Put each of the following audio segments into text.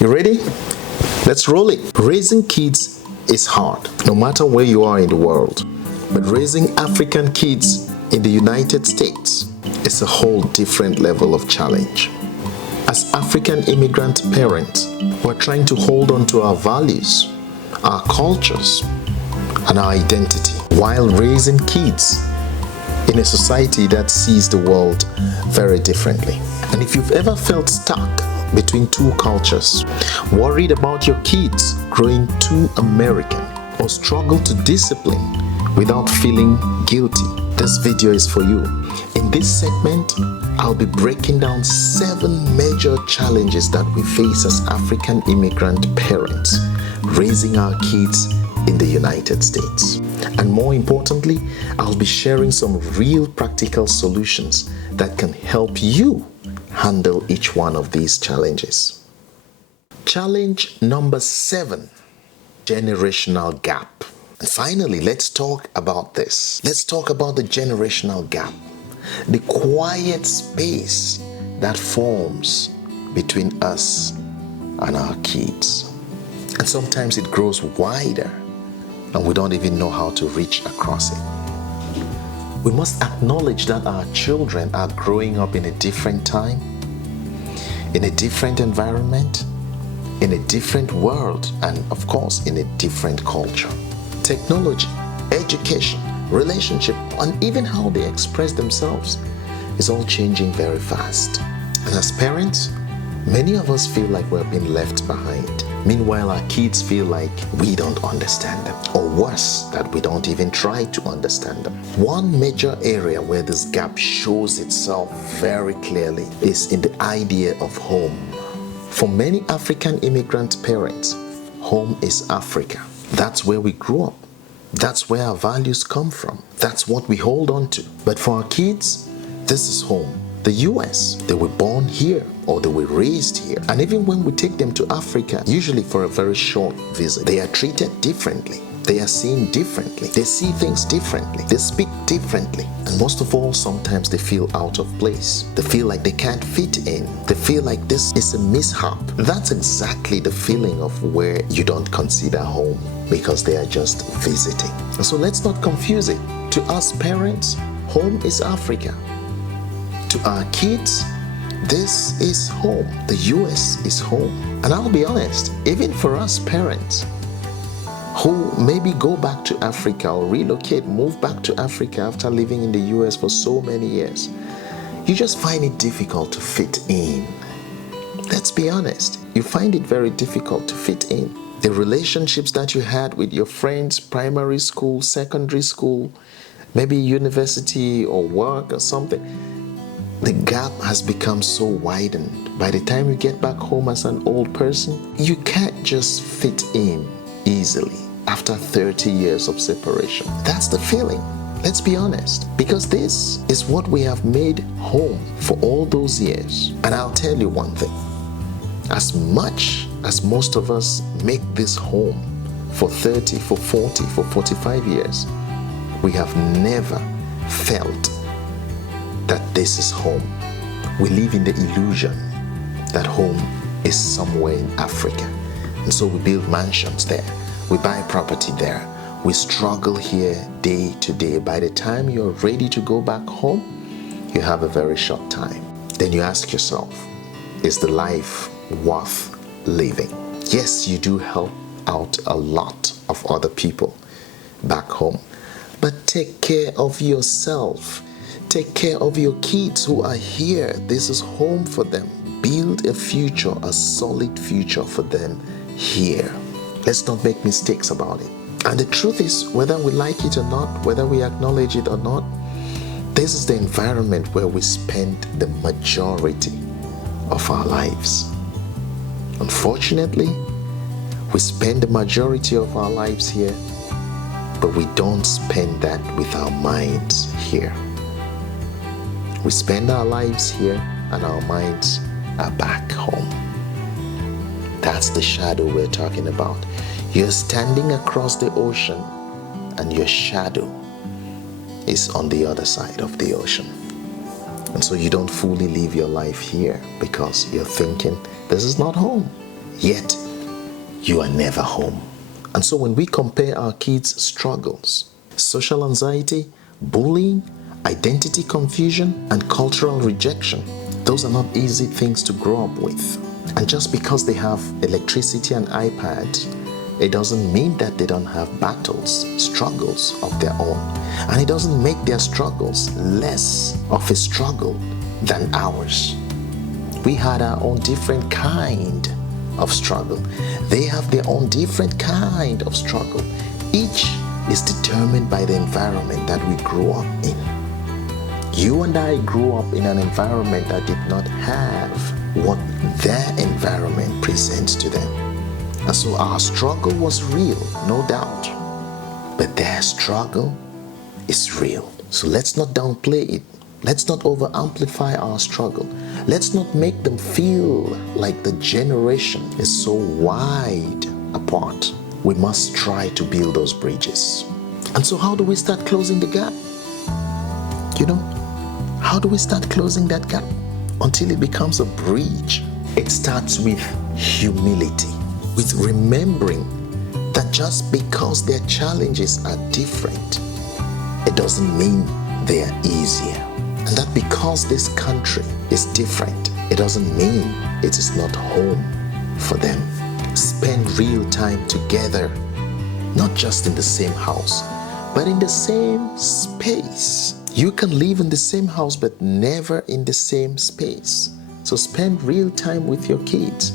You ready? Let's roll it. Raising kids is hard, no matter where you are in the world. But raising African kids in the United States is a whole different level of challenge. As African immigrant parents, we're trying to hold on to our values, our cultures, and our identity while raising kids in a society that sees the world very differently. And if you've ever felt stuck between two cultures, worried about your kids growing too American, or struggle to discipline without feeling guilty, this video is for you. In this segment, I'll be breaking down 7 major challenges that we face as African immigrant parents raising our kids in the United States. And more importantly, I'll be sharing some real practical solutions that can help you handle each one of these challenges. Challenge number 7, generational gap. And finally, let's talk about this. Let's talk about the generational gap, the quiet space that forms between us and our kids. And sometimes it grows wider and we don't even know how to reach across it. We must acknowledge that our children are growing up in a different time, in a different environment, in a different world, and of course, in a different culture. Technology, education, relationship, and even how they express themselves is all changing very fast. And as parents, many of us feel like we're being left behind. Meanwhile, our kids feel like we don't understand them, or worse, that we don't even try to understand them. One major area where this gap shows itself very clearly is in the idea of home. For many African immigrant parents, home is Africa. That's where we grew up. That's where our values come from. That's what we hold on to. But for our kids, this is home. The US, they were born here or they were raised here. And even when we take them to Africa, usually for a very short visit, they are treated differently. They are seen differently. They see things differently. They speak differently. And most of all, sometimes they feel out of place. They feel like they can't fit in. They feel like this is a mishap. That's exactly the feeling of where you don't consider home because they are just visiting. And so let's not confuse it. To us parents, home is Africa. To our kids, this is home. The US is home. And I'll be honest, even for us parents who maybe go back to Africa or relocate, move back to Africa after living in the US for so many years, you just find it difficult to fit in. Let's be honest, you find it very difficult to fit in. The relationships that you had with your friends, primary school, secondary school, maybe university or work or something, the gap has become so widened. By the time you get back home as an old person, you can't just fit in easily after 30 years of separation. That's the feeling. Let's be honest. Because this is what we have made home for all those years. And I'll tell you one thing. As much as most of us make this home for 30, for 40, for 45 years, we have never felt that this is home. We live in the illusion that home is somewhere in Africa. And so we build mansions there. We buy property there. We struggle here day to day. By the time you're ready to go back home, you have a very short time. Then you ask yourself, is the life worth living? Yes, you do help out a lot of other people back home, but take care of yourself. Take care of your kids who are here. This is home for them. Build a future, a solid future for them here. Let's not make mistakes about it. And the truth is, whether we like it or not, whether we acknowledge it or not, this is the environment where we spend the majority of our lives. Unfortunately, we spend the majority of our lives here, but we don't spend that with our minds here. We spend our lives here and our minds are back home. That's the shadow we're talking about. You're standing across the ocean and your shadow is on the other side of the ocean. And so you don't fully live your life here because you're thinking, this is not home. yet you are never home. And so when we compare our kids' struggles, social anxiety, bullying, identity confusion, and cultural rejection, those are not easy things to grow up with. And just because they have electricity and iPads, it doesn't mean that they don't have battles, struggles of their own. And it doesn't make their struggles less of a struggle than ours. We had our own different kind of struggle. They have their own different kind of struggle. Each is determined by the environment that we grew up in. You and I grew up in an environment that did not have what their environment presents to them. And so our struggle was real, no doubt. But their struggle is real. So let's not downplay it. Let's not over-amplify our struggle. Let's not make them feel like the generation is so wide apart. We must try to build those bridges. And so how do we start closing the gap? How do we start closing that gap until it becomes a bridge? It starts with humility, with remembering that just because their challenges are different, it doesn't mean they are easier. And that because this country is different, it doesn't mean it is not home for them. Spend real time together, not just in the same house, but in the same space. You can live in the same house, but never in the same space. So spend real time with your kids.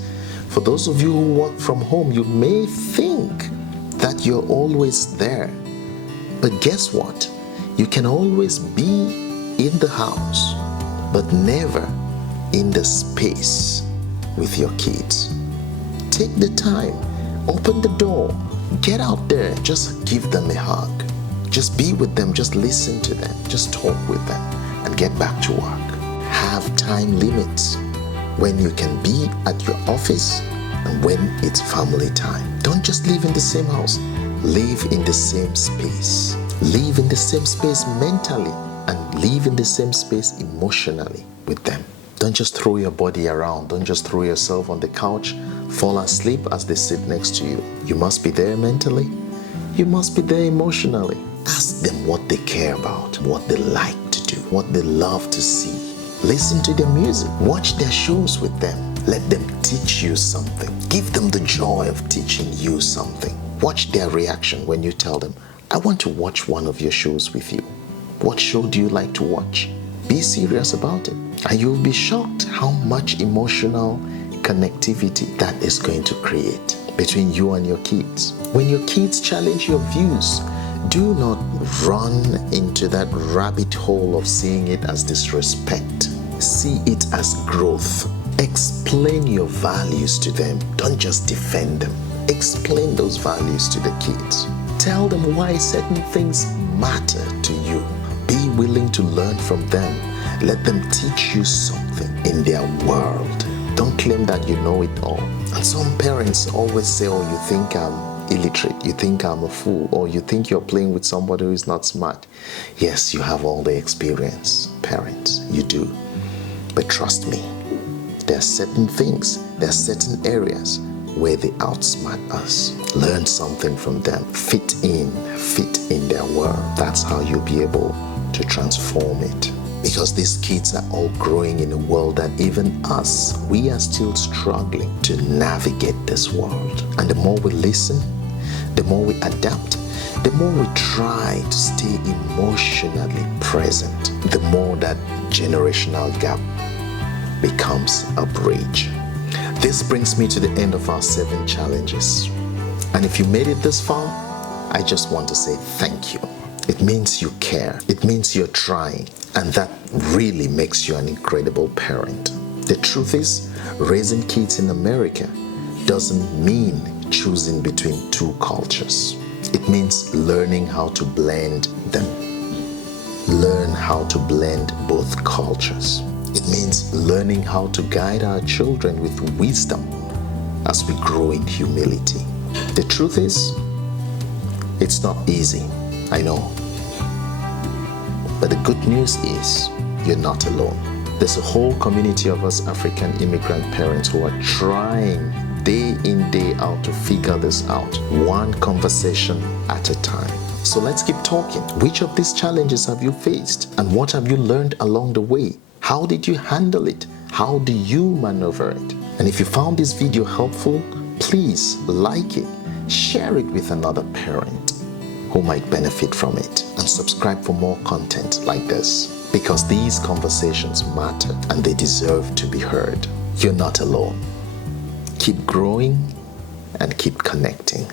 For those of you who work from home, you may think that you're always there. But guess what? You can always be in the house, but never in the space with your kids. Take the time, open the door, get out there, just give them a hug. Just be with them, just listen to them, just talk with them, and get back to work. Have time limits when you can be at your office and when it's family time. Don't just live in the same house, live in the same space. Live in the same space mentally and live in the same space emotionally with them. Don't just throw your body around. Don't just throw yourself on the couch, fall asleep as they sit next to you. You must be there mentally. You must be there emotionally. Ask them what they care about, what they like to do, what they love to see. Listen to their music. Watch their shows with them. Let them teach you something. Give them the joy of teaching you something. Watch their reaction when you tell them, I want to watch one of your shows with you. What show do you like to watch? Be serious about it. And you'll be shocked how much emotional connectivity that is going to create between you and your kids. When your kids challenge your views, do not run into that rabbit hole of seeing it as disrespect. See it as growth. Explain your values to them. Don't just defend them. Explain those values to the kids. Tell them why certain things matter to you. Be willing to learn from them. Let them teach you something in their world. Don't claim that you know it all. And some parents always say, oh, you think I'm illiterate, you think I'm a fool, or you think you're playing with somebody who is not smart. Yes, you have all the experience, parents, you do. But trust me, there are certain things, there are certain areas where they outsmart us. Learn something from them. Fit in their world. That's how you'll be able to transform it. Because these kids are all growing in a world that even us, we are still struggling to navigate this world. And the more we listen, the more we adapt, the more we try to stay emotionally present, the more that generational gap becomes a bridge. This brings me to the end of our 7 challenges. And if you made it this far, I just want to say thank you. It means you care. It means you're trying. And that really makes you an incredible parent. The truth is, raising kids in America doesn't mean choosing between 2 cultures. It means learning how to blend them. Learn how to blend both cultures. It means learning how to guide our children with wisdom as we grow in humility. The truth is, it's not easy, I know. But the good news is, you're not alone. There's a whole community of us African immigrant parents who are trying day way out to figure this out, one conversation at a time. So let's keep talking. Which of these challenges have you faced? And what have you learned along the way? How did you handle it? How do you maneuver it? And if you found this video helpful, please like it, share it with another parent who might benefit from it, and subscribe for more content like this, because these conversations matter and they deserve to be heard. You're not alone. Keep growing and keep connecting.